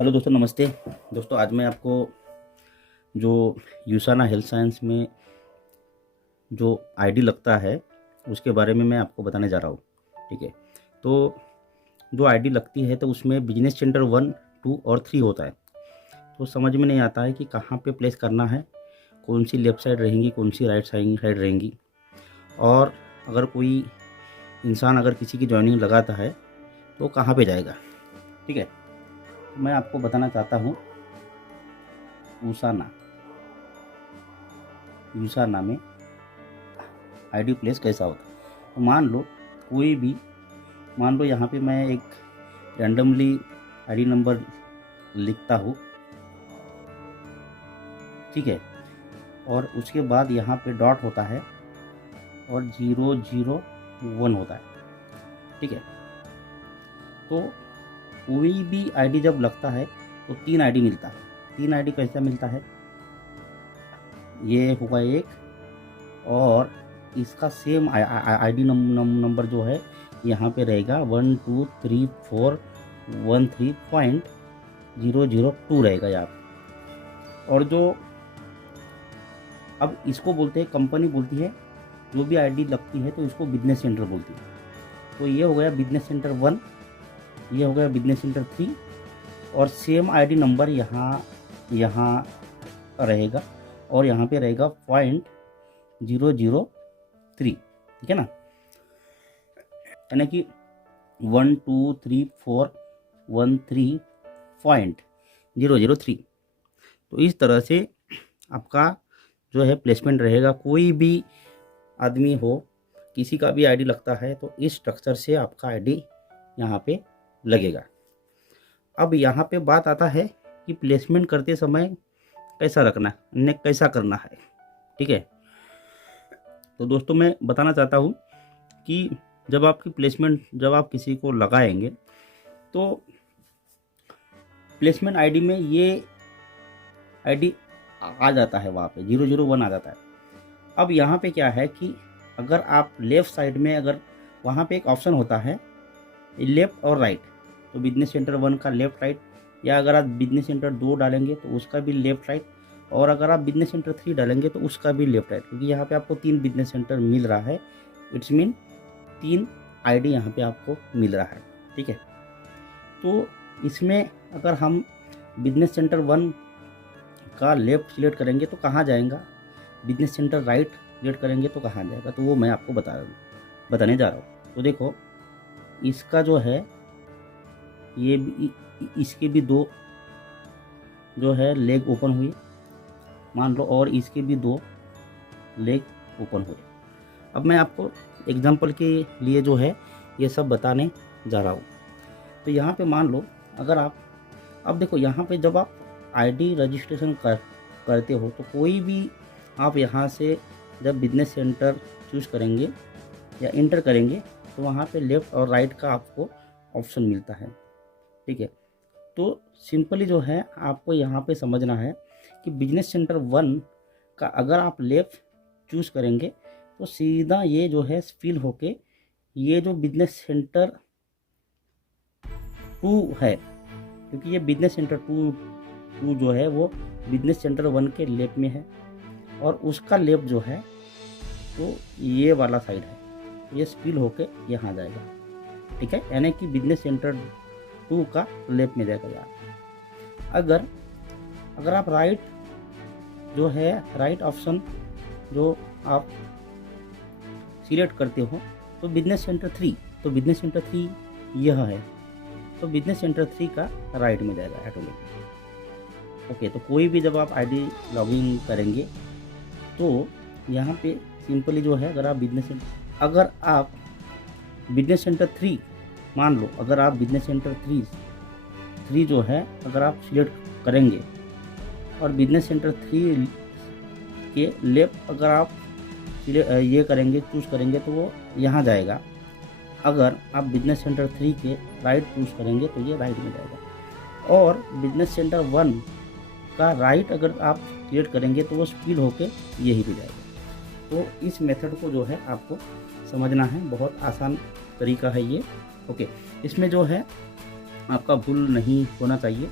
Hello दोस्तों, नमस्ते। दोस्तों, आज मैं आपको जो यूसाना हेल्थ साइंस में जो आईडी लगता है उसके बारे में मैं आपको बताने जा रहा हूँ। ठीक है। तो जो आईडी लगती है तो उसमें बिजनेस सेंटर 1, 2 और 3 होता है। तो समझ में नहीं आता है कि कहाँ पे प्लेस करना है, कौन सी लेफ़्ट साइड रहेंगी, कौन सी राइट साइड रहेंगी। और अगर कोई इंसान अगर किसी की जॉइनिंग लगाता है तो कहाँ पे जाएगा। ठीक है। मैं आपको बताना चाहता हूँ यूसाना यूसाना में आईडी प्लेस कैसा होता है। तो मान लो यहाँ पे मैं एक रैंडमली आईडी नंबर लिखता हूँ। ठीक है। और उसके बाद यहाँ पे डॉट होता है और 001 होता है। ठीक है। तो कोई भी आईडी जब लगता है तो 3 आईडी मिलता है। 3 आईडी कैसा मिलता है, ये होगा एक, और इसका सेम आईडी नंबर जो है यहाँ पे रहेगा 123413002 रहेगा यहाँ पे। और जो अब इसको बोलते हैं, कंपनी बोलती है जो भी आईडी लगती है तो इसको बिजनेस सेंटर बोलती है। तो ये हो गया बिजनेस सेंटर 1, ये हो गया बिजनेस सेंटर 3, और सेम आईडी नंबर यहाँ रहेगा और यहाँ पे रहेगा 003। ठीक है ना, यानी कि 123413003। तो इस तरह से आपका जो है प्लेसमेंट रहेगा। कोई भी आदमी हो, किसी का भी आईडी लगता है तो इस स्ट्रक्चर से आपका आईडी यहाँ पे लगेगा। अब यहाँ पे बात आता है कि प्लेसमेंट करते समय कैसा रखना है, कैसा करना है। ठीक है। तो दोस्तों, मैं बताना चाहता हूँ कि जब आप किसी को लगाएंगे तो प्लेसमेंट आईडी में ये आईडी आ जाता है, वहाँ पे 001 आ जाता है। अब यहाँ पे क्या है कि अगर आप लेफ़्ट साइड में, अगर वहाँ पे एक ऑप्शन होता है लेफ़्ट और राइट, तो बिजनेस सेंटर 1 का लेफ़्ट राइट, या अगर आप बिजनेस सेंटर 2 डालेंगे तो उसका भी लेफ़्ट राइट, और अगर आप बिजनेस सेंटर 3 डालेंगे तो उसका भी लेफ़्ट राइट, क्योंकि यहाँ पे आपको 3 बिजनेस सेंटर मिल रहा है। इट्स मीन 3 आईडी यहाँ पे आपको मिल रहा है। ठीक है। तो इसमें अगर हम बिजनेस सेंटर 1 का लेफ़्ट सिलेक्ट करेंगे तो कहाँ जाएगा, बिजनेस सेंटर राइट सिलेक्ट करेंगे तो कहाँ जाएगा, तो वो मैं आपको बताने जा रहा हूँ। तो देखो, इसका जो है इसके भी 2 जो है लेग ओपन हुए, मान लो, और इसके भी 2 लेग ओपन हुए। अब मैं आपको एग्जांपल के लिए जो है ये सब बताने जा रहा हूँ। तो यहाँ पे मान लो, अगर आप, अब देखो यहाँ पे जब आप आईडी रजिस्ट्रेशन करते हो तो कोई भी आप यहाँ से जब बिजनेस सेंटर चूज़ करेंगे या इंटर करेंगे तो वहाँ पे लेफ़्ट और राइट का आपको ऑप्शन मिलता है। ठीक है। तो सिंपली जो है आपको यहाँ पे समझना है कि बिजनेस सेंटर 1 का अगर आप लेफ़्ट चूज़ करेंगे तो सीधा ये जो है फिल होके ये जो बिजनेस सेंटर 2 है, क्योंकि ये बिजनेस सेंटर 2 जो है वो बिजनेस सेंटर 1 के लेफ्ट में है, और उसका लेफ्ट जो है तो ये वाला साइड है, ये स्पिल होके यहाँ जाएगा। ठीक है, यानी कि बिजनेस सेंटर 2 का लेफ्ट में जाएगा यार। अगर आप राइट जो है, राइट ऑप्शन जो आप सिलेक्ट करते हो तो बिजनेस सेंटर 3, तो बिजनेस सेंटर 3 यह है, तो बिजनेस सेंटर 3 का राइट में जाएगा ऑटोमेटिक। ओके। तो कोई भी जब आप आईडी लॉगिन करेंगे तो यहाँ पे सिंपली जो है, अगर आप बिजनेस सेंटर 3, मान लो अगर आप बिजनेस सेंटर 3 जो है अगर आप सिलेक्ट करेंगे और बिजनेस सेंटर 3 के लेफ्ट अगर आप ये करेंगे, चूज़ करेंगे तो वो यहाँ जाएगा। अगर आप बिजनेस सेंटर 3 के राइट चूज़ करेंगे तो ये राइट में जाएगा, और बिजनेस सेंटर 1 का राइट अगर आप क्रिएट करेंगे तो वो स्पीड होके यही पे जाएगा। तो इस मेथड को जो है आपको समझना है, बहुत आसान तरीका है ये। ओके। इसमें जो है आपका भूल नहीं होना चाहिए।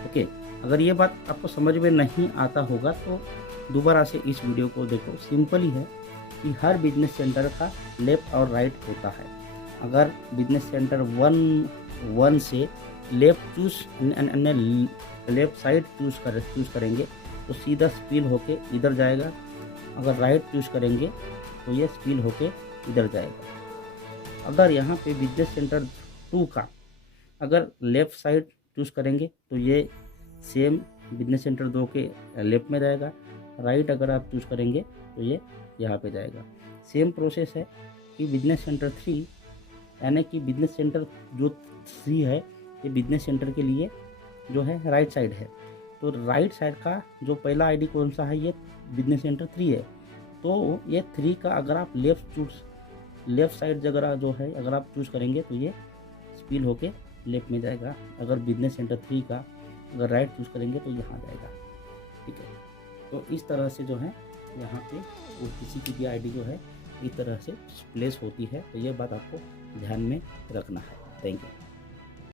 ओके, अगर ये बात आपको समझ में नहीं आता होगा तो दोबारा से इस वीडियो को देखो। सिंपल ही है कि हर बिजनेस सेंटर का लेफ़्ट और राइट होता है। अगर बिजनेस सेंटर वन से लेफ़्ट लेफ़्ट साइड चूज़ करेंगे तो सीधा स्पिल होके इधर जाएगा। अगर राइट चूज़ करेंगे तो ये स्पिल होके इधर जाएगा। अगर यहाँ पे बिजनेस सेंटर 2 का अगर लेफ़्ट साइड चूज़ करेंगे तो ये सेम बिजनेस सेंटर 2 के लेफ़्ट में जाएगा। राइट अगर आप चूज़ करेंगे तो ये यहाँ पे जाएगा। सेम प्रोसेस है कि बिजनेस सेंटर 3 यानी कि बिजनेस सेंटर जो 3 है ये बिजनेस सेंटर के लिए जो है राइट साइड है। तो राइट साइड का जो पहला आईडी कौन सा है, ये बिजनेस सेंटर 3 है। तो ये 3 का अगर आप लेफ़्ट साइड जगह जो है अगर आप चूज़ करेंगे तो ये स्पिल होके लेफ़्ट में जाएगा। अगर बिजनेस सेंटर 3 का अगर राइट चूज़ करेंगे तो यहाँ जाएगा। ठीक है, तो इस तरह से जो है यहाँ पे वो किसी की भी आईडी जो है इस तरह से प्लेस होती है। तो ये बात आपको ध्यान में रखना है। Thank you.